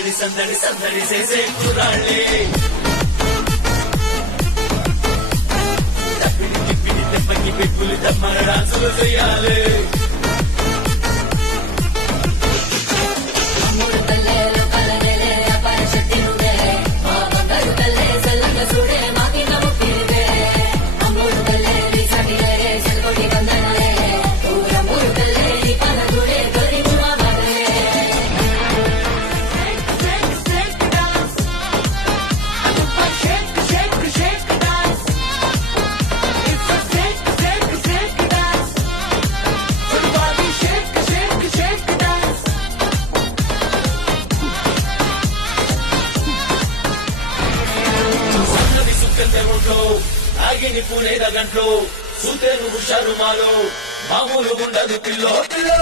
సందడి సందడి సందడి చేసే కుర్రాళ్ళే తప్పిడి తిప్పిడి దెబ్బకి పెట్టుకుని దమ్మర డాన్సులు చేయాలి ఆగిని పూనేద గంట్లో సూతేను హుషారు మాలో మామూలు ఉండదు పిల్లో పిల్లో